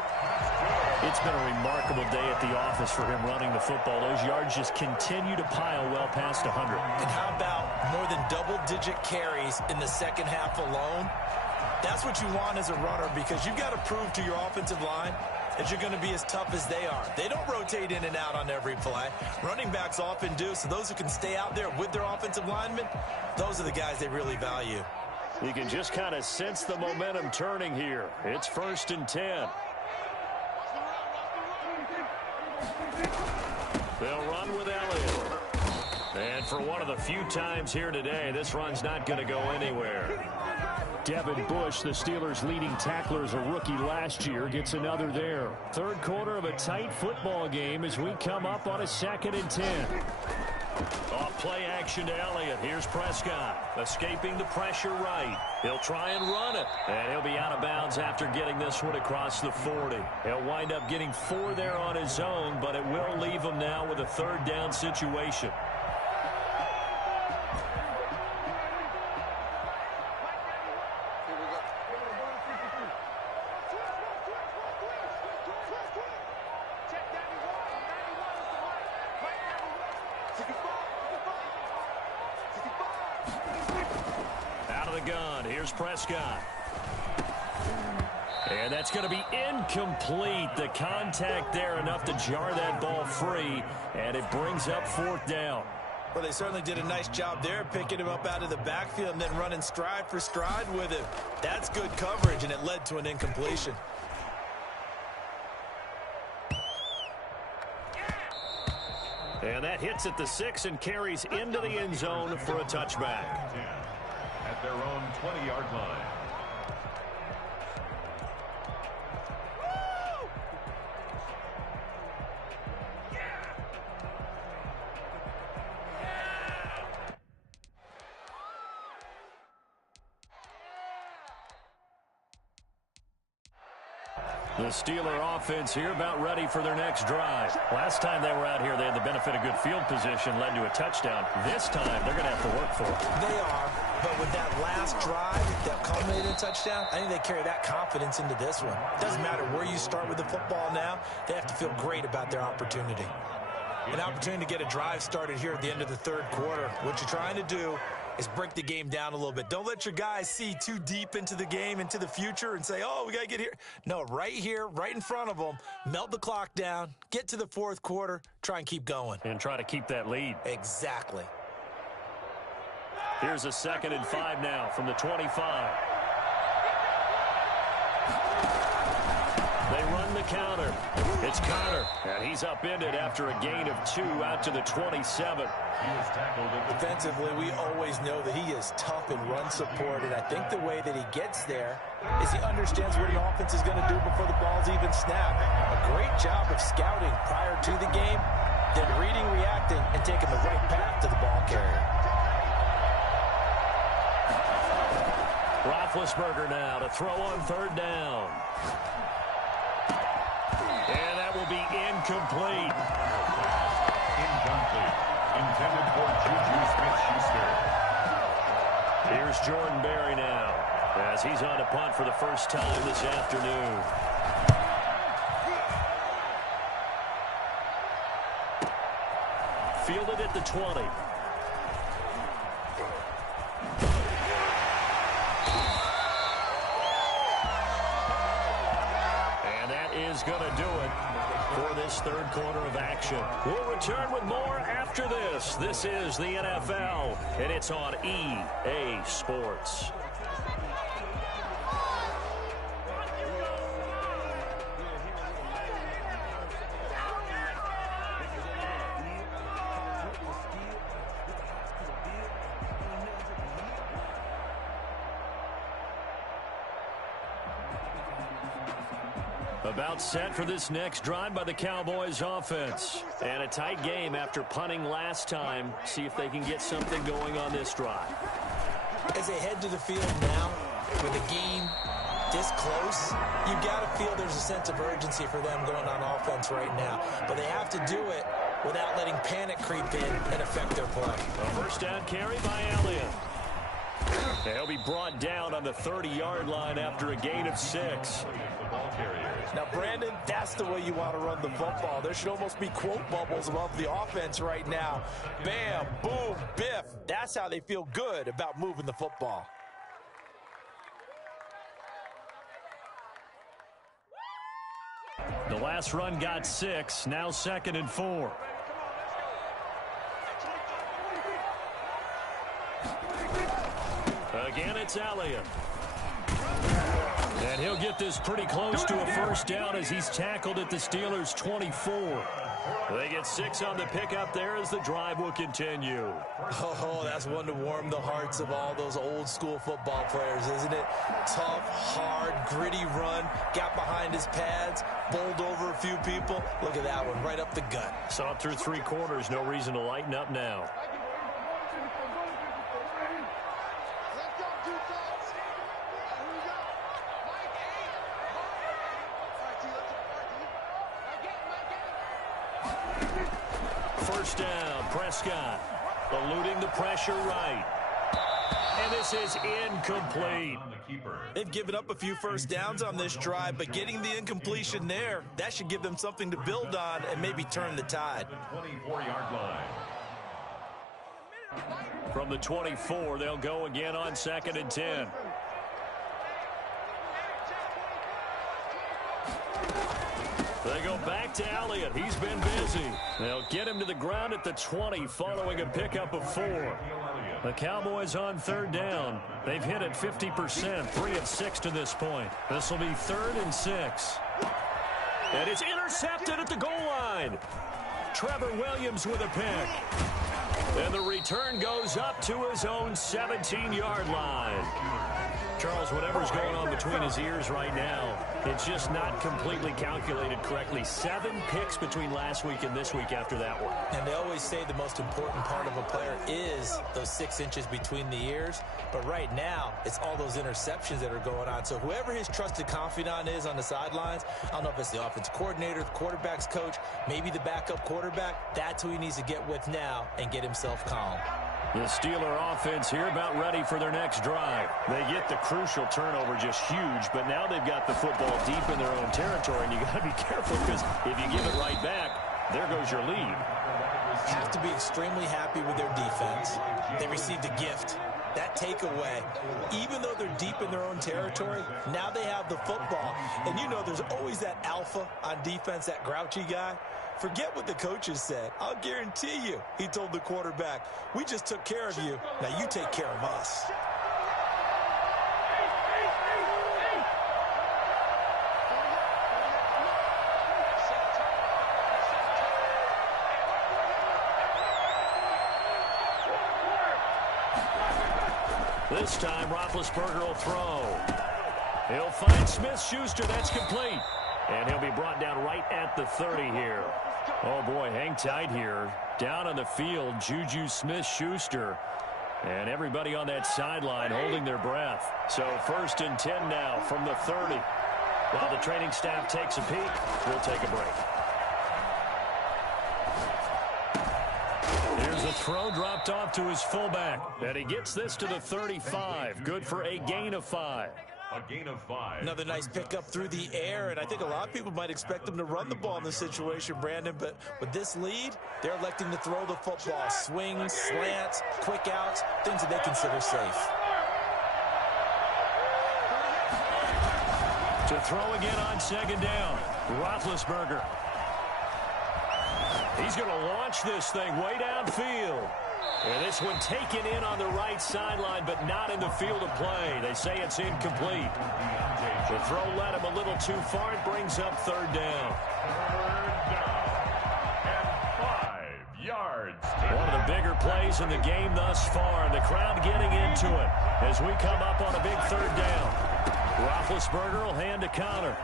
It's been a remarkable day at the office for him running the football. Those yards just continue to pile well past 100. And how about more than double-digit carries in the second half alone? That's what you want as a runner, because you've got to prove to your offensive line that you're going to be as tough as they are. They don't rotate in and out on every play. Running backs often do, so those who can stay out there with their offensive linemen, those are the guys they really value. You can just kind of sense the momentum turning here. It's 1st and 10. They'll run with Elliott. And for one of the few times here today, this run's not going to go anywhere. Devin Bush, the Steelers' leading tackler as a rookie last year, gets another there. Third quarter of a tight football game as we come up on a 2nd and 10. Off play action to Elliott. Here's Prescott, escaping the pressure right. He'll try and run it, and he'll be out of bounds after getting this one across the 40. He'll wind up getting 4 there on his own, but it will leave him now with a 3rd down situation. Prescott. And that's going to be incomplete. The contact there enough to jar that ball free, and it brings up 4th down. Well, they certainly did a nice job there, picking him up out of the backfield and then running stride for stride with him. That's good coverage, and it led to an incompletion. And that hits at the 6 and carries into the end zone for a touchback. At their own 20-yard line. The Steeler offense here about ready for their next drive. Last time they were out here, they had the benefit of good field position, led to a touchdown. This time, they're going to have to work for it. They are, but with that last drive that culminated in a touchdown, I think they carry that confidence into this one. Doesn't matter where you start with the football now, they have to feel great about their opportunity. An opportunity to get a drive started here at the end of the third quarter. What you're trying to do is break the game down a little bit. Don't let your guys see too deep into the game, into the future, and say, oh, we got to get here. No, right here, right in front of them, melt the clock down, get to the fourth quarter, try and keep going. And try to keep that lead. Exactly. Here's a 2nd and 5 now from the 25. They run the counter. It's Connor, and he's upended after a gain of 2 out to the 27. Defensively, we always know that he is tough in run support, and I think the way that he gets there is he understands what an offense is going to do before the ball's even snapped. A great job of scouting prior to the game, then reading, reacting, and taking the right path to the ball carrier. Roethlisberger now to throw on 3rd down. And that will be incomplete. Incomplete. Intended for Juju Smith-Schuster. Here's Jordan Berry now as he's on a punt for the first time this afternoon. Fielded at the 20. Is going to do it for this 3rd quarter of action. We'll return with more after this. This is the NFL, and it's on EA Sports. About set for this next drive by the Cowboys offense. And a tight game after punting last time. See if they can get something going on this drive. As they head to the field now, with a game this close, you got to feel there's a sense of urgency for them going on offense right now. But they have to do it without letting panic creep in and affect their play. A first down carry by Elliott. And he'll be brought down on the 30-yard line after a gain of 6. Now, Brandon, that's the way you want to run the football. There should almost be quote bubbles above the offense right now. Bam, boom, biff. That's how they feel good about moving the football. The last run got 6. Now 2nd and 4. Again, it's Elliott. And he'll get this pretty close to a first down as he's tackled at the Steelers' 24. They get 6 on the pickup there as the drive will continue. Oh, that's one to warm the hearts of all those old school football players, isn't it? Tough, hard, gritty run, got behind his pads, bowled over a few people. Look at that one, right up the gut. Saw it through 3 quarters, no reason to lighten up now. First down, Prescott eluding the pressure right. And this is incomplete. They've given up a few first downs on this drive, but getting the incompletion there, that should give them something to build on and maybe turn the tide. 24-yard line. From the 24, they'll go again on 2nd and 10. They go back to Elliott. He's been busy. They'll get him to the ground at the 20 following a pickup of 4. The Cowboys on 3rd down. They've hit it 50%, 3 of 6 to this point. This will be 3rd and 6. And it's intercepted at the goal line. Trevor Williams with a pick. And the return goes up to his own 17-yard line. Charles, whatever's going on between his ears right now, it's just not completely calculated correctly. 7 picks between last week and this week after that one. And they always say the most important part of a player is those 6 inches between the ears. But right now, it's all those interceptions that are going on. So whoever his trusted confidant is on the sidelines, I don't know if it's the offensive coordinator, the quarterback's coach, maybe the backup quarterback, that's who he needs to get with now and get himself calm. The Steeler offense here about ready for their next drive. They get the crucial turnover, just huge, but now they've got the football deep in their own territory, and you got to be careful because if you give it right back, there goes your lead. Have to be extremely happy with their defense. They received a gift. That takeaway, even though they're deep in their own territory, now they have the football. And you know there's always that alpha on defense, that grouchy guy. Forget what the coaches said. I'll guarantee you, he told the quarterback, we just took care of you. Now you take care of us. This time, Roethlisberger will throw. He'll find Smith-Schuster. That's complete. And he'll be brought down right at the 30 here. Oh, boy, hang tight here. Down on the field, Juju Smith-Schuster. And everybody on that sideline holding their breath. So 1st and 10 now from the 30. While the training staff takes a peek, we'll take a break. Here's a throw dropped off to his fullback. And he gets this to the 35. Good for a gain of 5. A gain of 5. Another nice pickup through the air, and I think a lot of people might expect them to run the ball in this situation, Brandon, but with this lead, they're electing to throw the football. Swings, slants, quick outs, things that they consider safe. To throw again on 2nd down, Roethlisberger. He's going to launch this thing way downfield. And this one taken in on the right sideline, but not in the field of play. They say it's incomplete. The throw led him a little too far. It brings up 3rd down. 3rd down and 5 yards. One of the bigger plays in the game thus far. The crowd getting into it as we come up on a big 3rd down. Roethlisberger will hand to Connor.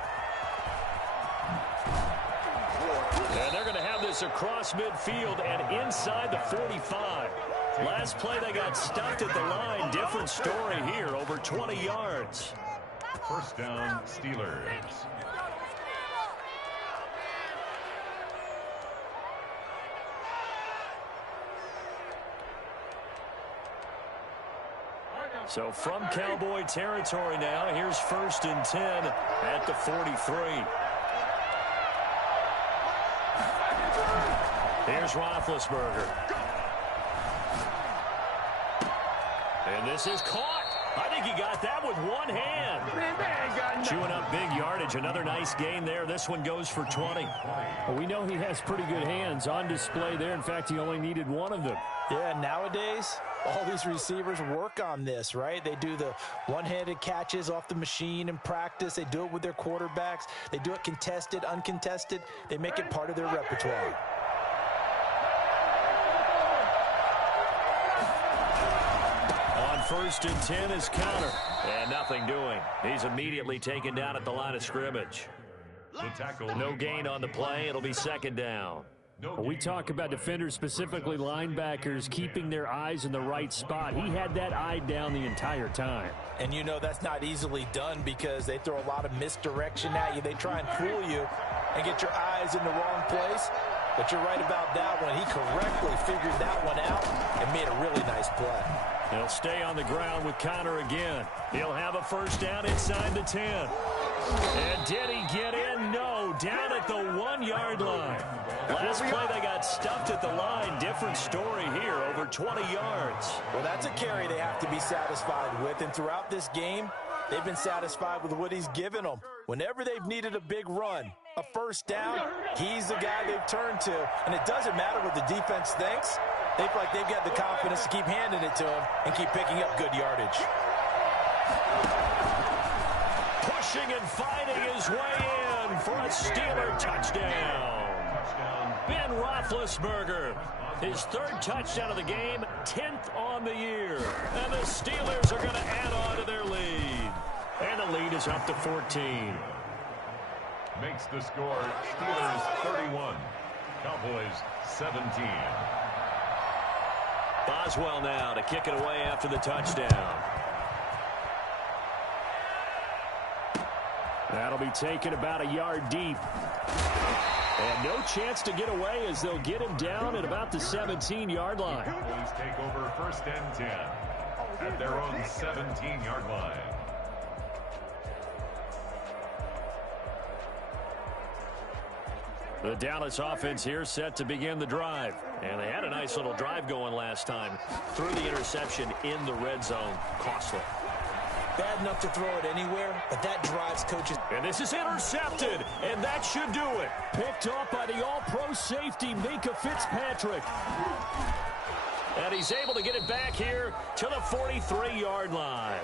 And they're going to have this across midfield and inside the 45. Last play, they got stuffed at the line. Different story here, over 20 yards. 1st down, Steelers. So from Cowboy territory now, here's 1st and 10 at the 43. Here's Roethlisberger. And this is caught. I think he got that with one hand. Chewing up big yardage. Another nice gain there. This one goes for 20. Well, we know he has pretty good hands on display there. In fact, he only needed one of them. Yeah, nowadays, all these receivers work on this, right? They do the one-handed catches off the machine in practice. They do it with their quarterbacks. They do it contested, uncontested. They make it part of their repertoire. On 1st and 10 is Connor. And nothing doing. He's immediately taken down at the line of scrimmage. The tackle. No gain on the play. It'll be 2nd down. We talk about defenders, specifically linebackers, keeping their eyes in the right spot. He had that eye down the entire time. And you know that's not easily done because they throw a lot of misdirection at you. They try and fool you and get your eyes in the wrong place. But you're right about that one. He correctly figured that one out and made a really nice play. He'll stay on the ground with Connor again. He'll have a 1st down inside the 10. And did he get in? No. Down at the 1-yard line. Last play, they got stuffed at the line. Different story here, over 20 yards. Well, that's a carry they have to be satisfied with. And throughout this game, they've been satisfied with what he's given them. Whenever they've needed a big run, a 1st down, he's the guy they've turned to. And it doesn't matter what the defense thinks. They feel like they've got the confidence to keep handing it to him and keep picking up good yardage. Pushing and fighting his way in for a Steeler touchdown. Ben Roethlisberger, his 3rd touchdown of the game, 10th on the year. And the Steelers are going to add on to their lead. And the lead is up to 14. Makes the score Steelers 31, Cowboys 17. Boswell now to kick it away after the touchdown. That'll be taken about a yard deep. And no chance to get away as they'll get him down at about the 17-yard line. Cowboys take over 1st and 10 at their own 17-yard line. The Dallas offense here set to begin the drive. And they had a nice little drive going last time. Threw the interception in the red zone. Costly. Bad enough to throw it anywhere, but that drives coaches. And this is intercepted, and that should do it. Picked off by the all-pro safety, Minkah Fitzpatrick. And he's able to get it back here to the 43-yard line.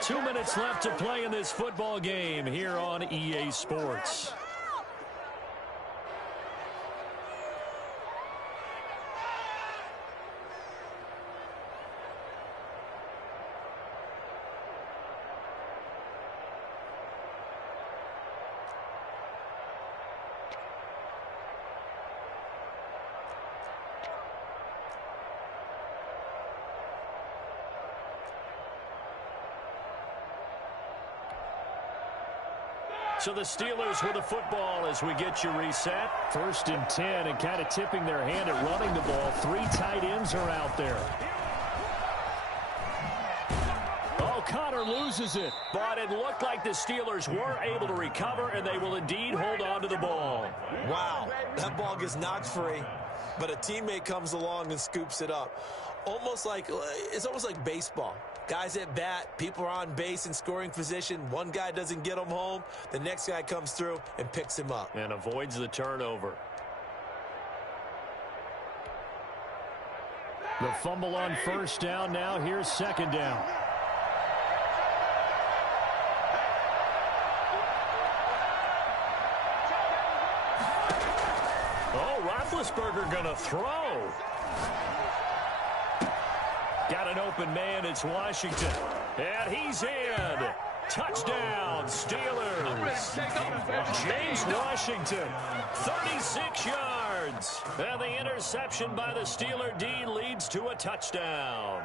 2 minutes left to play in this football game here on EA Sports. So the Steelers with the football as we get you reset. 1st and 10, and kind of tipping their hand at running the ball. 3 tight ends are out there. Oh, Connor loses it. But it looked like the Steelers were able to recover, and they will indeed hold on to the ball. Wow, that ball gets knocked free, but a teammate comes along and scoops it up. It's almost like baseball. Guys at bat, people are on base in scoring position. One guy doesn't get him home. The next guy comes through and picks him up. And avoids the turnover. The fumble on 1st down. Now here's 2nd down. Oh, Roethlisberger going to throw. Got an open man. It's Washington. And he's in. Touchdown, Steelers. James Washington, 36 yards. And the interception by the Steeler D leads to a touchdown.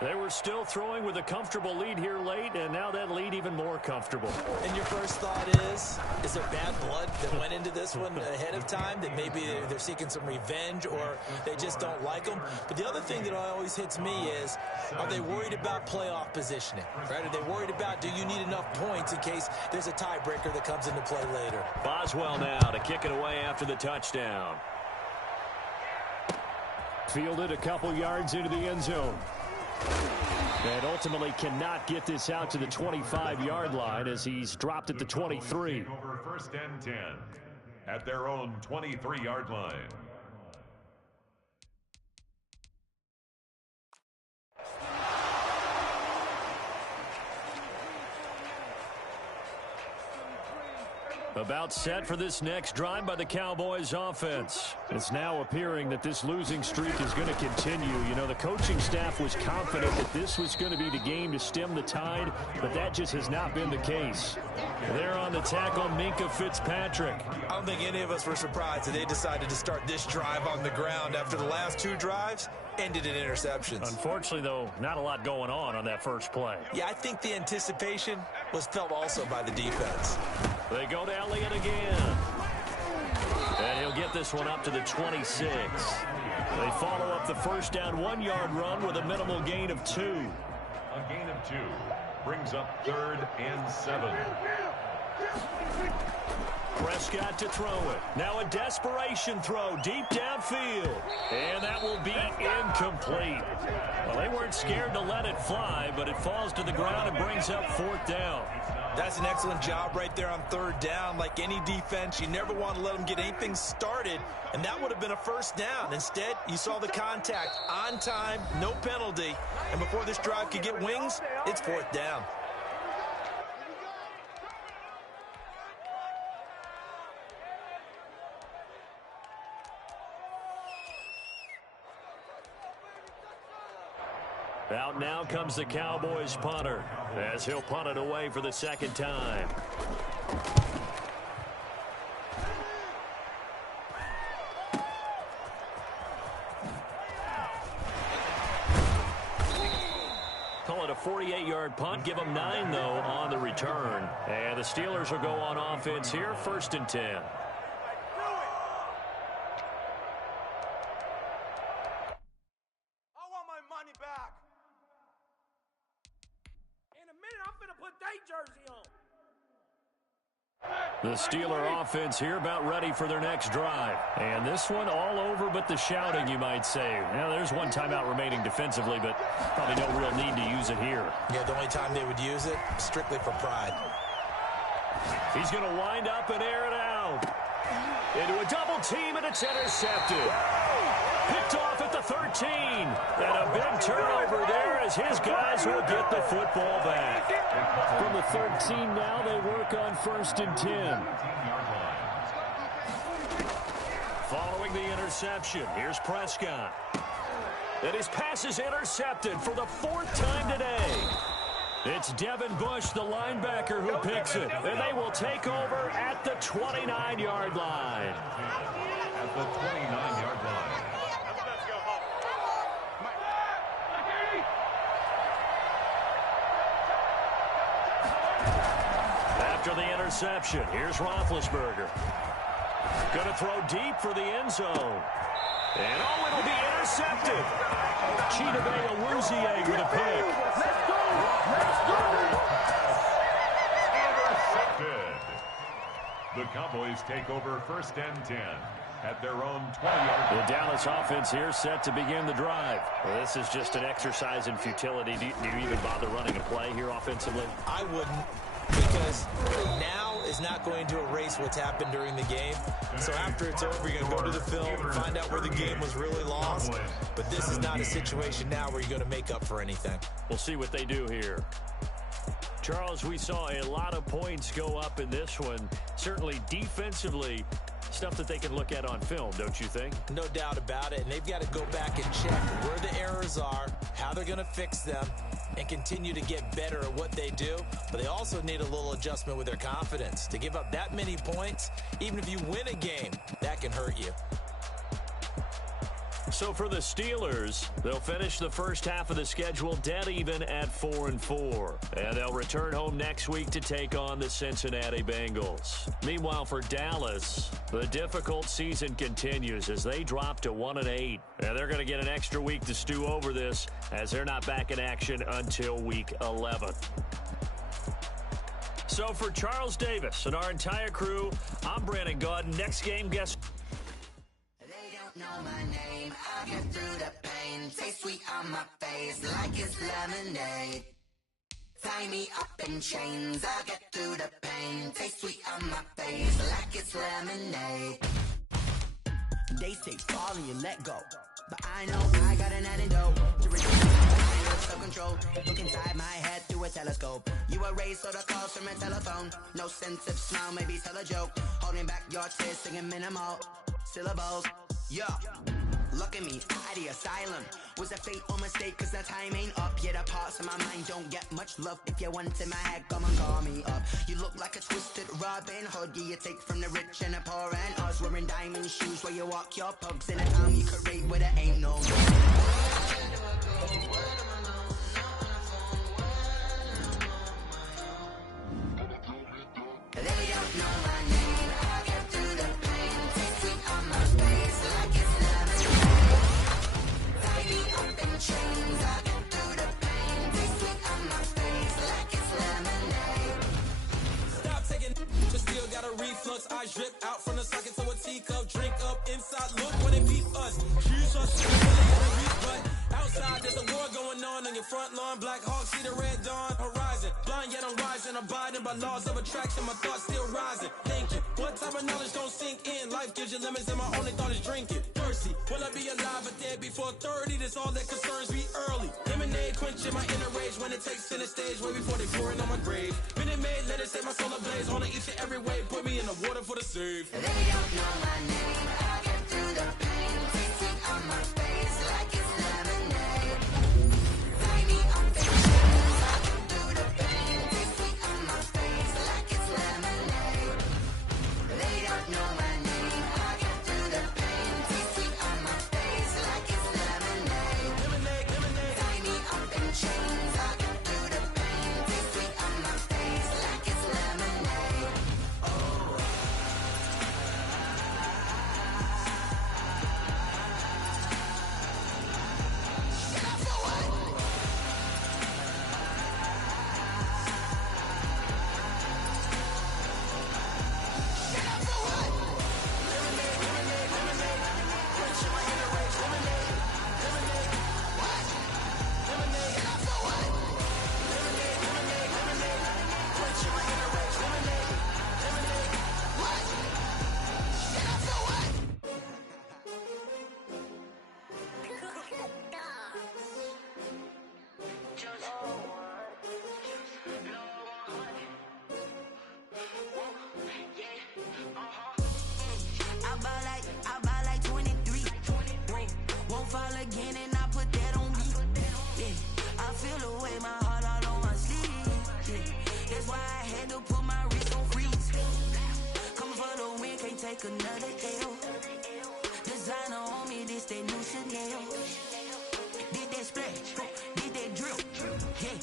They were still throwing with a comfortable lead here late, and now that lead even more comfortable. And your first thought is there bad blood that went into this one ahead of time, that maybe they're seeking some revenge or they just don't like them? But the other thing that always hits me is, are they worried about playoff positioning? Right? Are they worried about, do you need enough points in case there's a tiebreaker that comes into play later? Boswell now to kick it away after the touchdown. Fielded a couple yards into the end zone. And ultimately cannot get this out to the 25-yard line as he's dropped at the 23. Over 1st and 10 at their own 23-yard line. About set for this next drive by the Cowboys offense. It's now appearing that this losing streak is going to continue. You know, the coaching staff was confident that this was going to be the game to stem the tide, but that just has not been the case. There on the tackle, Minkah Fitzpatrick. I don't think any of us were surprised that they decided to start this drive on the ground after the last 2 drives ended in interceptions. Unfortunately, though, not a lot going on that first play. Yeah, I think the anticipation was felt also by the defense. They go to Elliott again. And he'll get this one up to the 26. They follow up the 1st down 1-yard run with a minimal gain of 2. A gain of 2 brings up 3rd and 7. Prescott to throw it. Now a desperation throw deep downfield. And that will be incomplete. Well, they weren't scared to let it fly, but it falls to the ground and brings up 4th down. That's an excellent job right there on 3rd down. Like any defense, you never want to let them get anything started, and that would have been a 1st down. Instead, you saw the contact on time, no penalty, and before this drive could get wings, it's 4th down. Out now comes the Cowboys punter as he'll punt it away for the 2nd time. Call it a 48-yard punt. Give them 9, though, on the return. And the Steelers will go on offense here, 1st and 10. Jersey on. The Steeler offense here about ready for their next drive. And this one all over but the shouting, you might say. Now, there's one timeout remaining defensively, but probably no real need to use it here. Yeah, the only time they would use it, strictly for pride. He's going to wind up and air it out. Into a double team, and it's intercepted. Picked off at the 13. And a big turnover there as his guys will get the football back. From the 13 now, they work on 1st and 10. Following the interception, here's Prescott. And his pass is intercepted for the 4th time today. It's Devin Bush, the linebacker, who picks it. And they will take over at the 29-yard line. At the 29-yard line. After the interception, here's Roethlisberger. Going to throw deep for the end zone. And it'll be intercepted. Chidobe Awuzie with a pick. Intercepted. The Cowboys take over 1st and 10 at their own 20-yard line. The Dallas offense here set to begin the drive. Well, this is just an exercise in futility. Do you even bother running a play here offensively? I wouldn't, because now is not going to erase what's happened during the game. So after it's over, you're going to go to the film and find out where the game was really lost. But this is not a situation now where you're going to make up for anything. We'll see what they do here. Charles, we saw a lot of points go up in this one. Certainly defensively, stuff that they can look at on film, don't you think? No doubt about it. And they've got to go back and check where the errors are, how they're going to fix them, and continue to get better at what they do. But they also need a little adjustment with their confidence. To give up that many points, even if you win a game, that can hurt you. So for the Steelers, they'll finish the first half of the schedule dead even at 4-4. And they'll return home next week to take on the Cincinnati Bengals. Meanwhile, for Dallas, the difficult season continues as they drop to 1-8. And they're going to get an extra week to stew over this as they're not back in action until week 11. So for Charles Davis and our entire crew, I'm Brandon Gaudin. Next game, guess... Know my name, I get through the pain. Taste sweet on my face like it's lemonade. Tie me up in chains, I get through the pain. Taste sweet on my face like it's lemonade. They say fall and you let go, but I know I got an antidote to reduce self-control. Look inside my head through a telescope. You erase all the calls from a telephone. No sense of smile, maybe tell a joke. Holding back your tears, singing minimal syllables. Yeah, look at me, at the asylum. Was a fate or mistake, cause the time ain't up. Yeah, the parts of my mind don't get much love. If you want in my head, come and call me up. You look like a twisted Robin Hood. Yeah, you take from the rich and the poor and us. Wearing diamond shoes where you walk your pugs. In a town you could rate where there ain't no They don't know my name, I get through the pain. Taste sweet on my face like it's lemonade. Tie me up in chains, I get through the pain. Taste sweet on my face like it's lemonade. Stop taking, just still got a reflux. I drip out from the socket to a teacup. Drink up inside, look when they beat us. Choose us, but outside there's a war going on your front lawn. Black Hawk, see the red dawn horizon. Blind yet I'm rising, abiding by laws of attraction. My thoughts still rising. Thinking, what type of knowledge don't sink in? Life gives you limits and my only thought is drinking. Thirsty, will I be alive or dead before 30? That's all that concerns me early. Lemonade quenching my inner rage when it takes center stage. Way before they pour it on my grave. Minute Maid, let it set my soul ablaze. On each and every way, put me in the water for the save. They don't know my name, I get through the pain. Taste sweet on my face like it's lemonade. Tie me up in chains, I get through the pain. Taste sweet on my face like it's lemonade. They don't know my name, I get through the pain. Taste sweet on my face like it's lemonade. Tie me up in chains, I get through the pain. Taste sweet on my face like it's lemonade. Oh. I buy like 23. Won't fall again and I put that on me. Yeah, I feel away my heart all on my sleeve. Yeah, that's why I had to put my wrist on freeze. Coming for the win, can't take another L. Designer on me, this that new Chanel. Did that splash, did that drill. Yeah,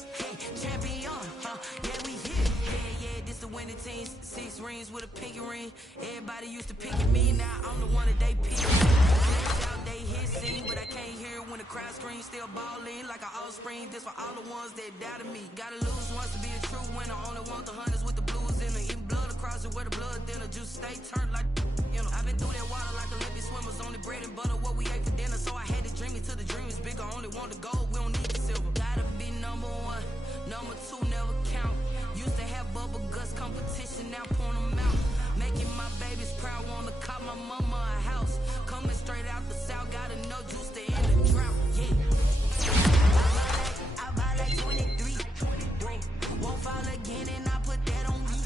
champion, yeah, we here. Yeah, this the winning team. 6 rings with a pinky ring. Everybody used to picking me, now I'm the one that they pick. Out they hit scene, but I can't hear when the crowd screams. Still balling like an offspring. This for all the ones that doubted me. Gotta lose once to be a true winner. Only want the hunters with the blues in it. Eating blood across it where the blood thinner. Juice stay turned like, you know. I've been through that water like Olympic swimmers. Only bread and butter, what we ate for dinner. So I had to dream it till the dream is bigger. Only want the gold, we don't need the silver. Gotta be number 1, number 2 never count. Used to have bubble guts competition, now point them out. Making my babies proud, wanna call my mama a house. Coming straight out the south, gotta know juice to end the drought. Yeah, I buy like 23. Won't fall again and I put that on me.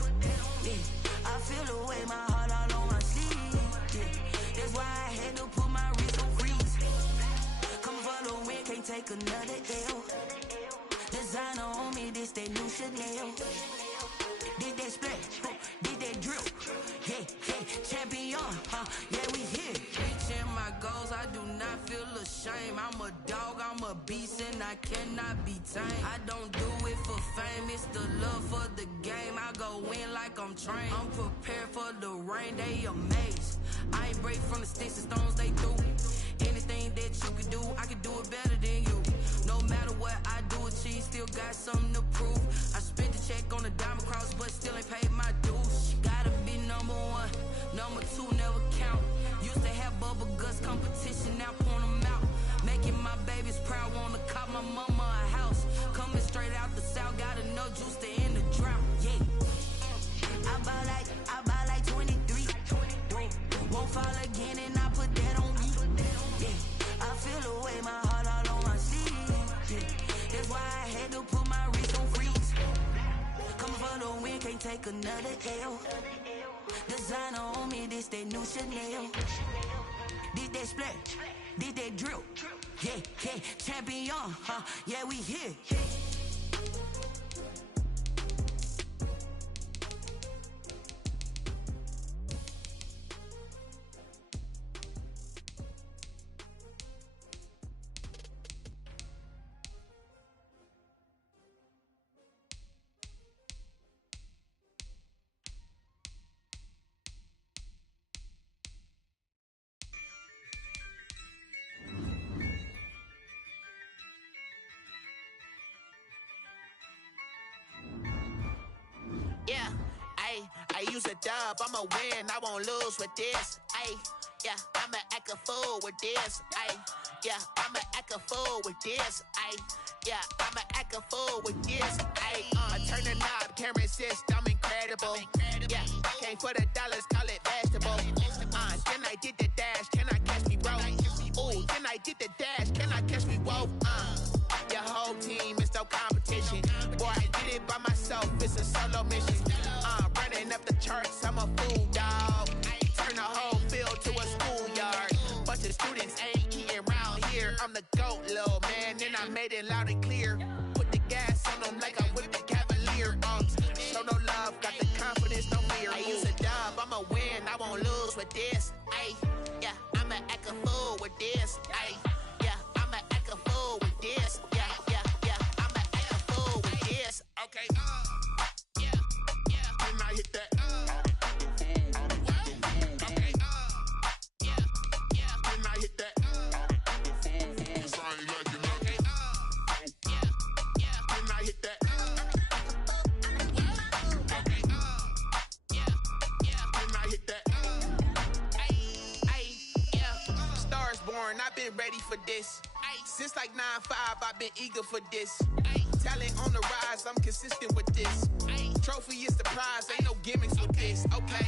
Yeah, I feel away my heart all on my sleeve. Yeah, that's why I had to put my wrist on freeze. Coming for the win, can't take another L. Designer on me, this that new Chanel. Did that splash, did that drill. Yeah, champion, yeah, we here. Reaching my goals, I do not feel ashamed. I'm a dog, I'm a beast, and I cannot be tamed. I don't do it for fame, it's the love for the game. I go in like I'm trained. I'm prepared for the rain, they amazed. I ain't break from the sticks and stones they threw. Anything that you can do, I can do it better than you. No matter what I do, achieve, still got something to prove. I spent the check on the diamond cross, but still ain't paid my dues. Gotta be number 1, number 2 never count. Used to have bubble guts competition, now point them out. Making my babies proud, wanna call my mama a house. Coming straight out the south, gotta know juice to end the drought. Yeah, I buy like 23. Won't fall again and I put that on me. Yeah, I feel away my heart all on my sleeve. Yeah, that's why I had to put my wrist on freeze. Coming for the win, can't take another L. Designer on me, this that new Chanel. Did that splash, did that drill. Yeah, champion, yeah, we here. Yeah, I use a dub, I'ma win, I won't lose with this. Yeah, I'ma act a fool with this. Yeah, I'ma act a fool with this. Yeah, I'ma act a fool with this. I turn the knob, can't resist, I'm incredible. Yeah, came for the dollars, call it vegetable. Then I did the dash, can I catch me, bro? Ooh, then I did the dash, can I catch me, whoa? Your whole team is no competition. Boy, I did it by myself, it's a solo mission. Running up the charts, I'm a fool, dog. Turn the whole field to a schoolyard. Bunch of students ain't eating around here. I'm the GOAT, little man, and I made it loud and clear. Put the gas on them like I'm with the Cavalier. Show no love, got the confidence, no fear. I use a dub, I'ma win, I won't lose with this. Yeah, I'ma act a fool with this. Yeah, I'ma act a fool with this. Yeah, I'ma act a fool with this. Okay, yeah, and I hit that. Okay, yeah, and I hit that. Okay, yeah, and I hit that. Okay, yeah, and I hit that. Yeah, Stars born, I've been ready for this. Since like 9-5, I've been eager for this. Talent on the rise, I'm consistent with this. Trophy is the prize, ain't no gimmicks with this. Okay,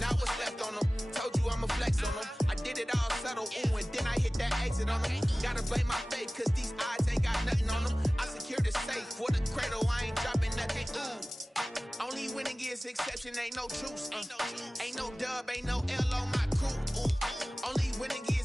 now what's left on them? Told you I'ma flex on them. I did it all subtle, ooh, and then I hit that exit on them. Gotta blame my fate, cause these odds ain't got nothing on them. I secured the safe for the cradle, I ain't dropping nothing, ooh. Only winning is exception, ain't no truce. Ain't no dub, ain't no L on my crew, ooh. winning years.